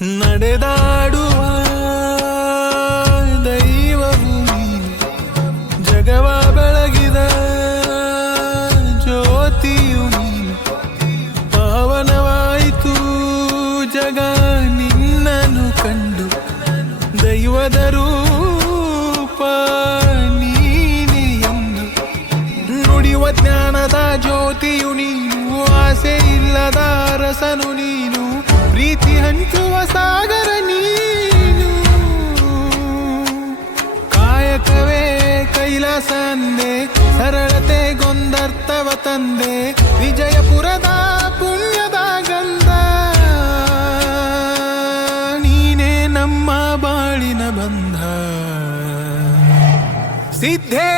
ನಡೆದಾಡುವ ದೈವವು ಜಗವ ಬೆಳಗಿದ ಜ್ಯೋತಿಯು ನೀನು. ಪಾವನವಾಯಿತು ಜಗ ನಿನ್ನನ್ನು ಕಂಡು, ದೈವದ ರೂಪ ನೀನೆ ಎಂದು. ನುಡಿಯುವ ಜ್ಞಾನದ ಜ್ಯೋತಿಯು ನೀನು, ಆಸೆ ಇಲ್ಲದ ರಸನು ನೀನು, ಪ್ರೀತಿ ಹಂಚುವ ಸಾಗರ ನೀನು. ಕಾಯಕವೇ ಕೈಲಾಸ ಅಂದೆ, ಸರಳತೆ ಗೊಂದರ್ಥವ ತಂದೆ, ವಿಜಯಪುರದ ಪುಣ್ಯದ ಗಂಧ. ನೀನೇ ನಮ್ಮ ಬಾಳಿನ ಬಂಧ. ಸಿದ್ಧೇ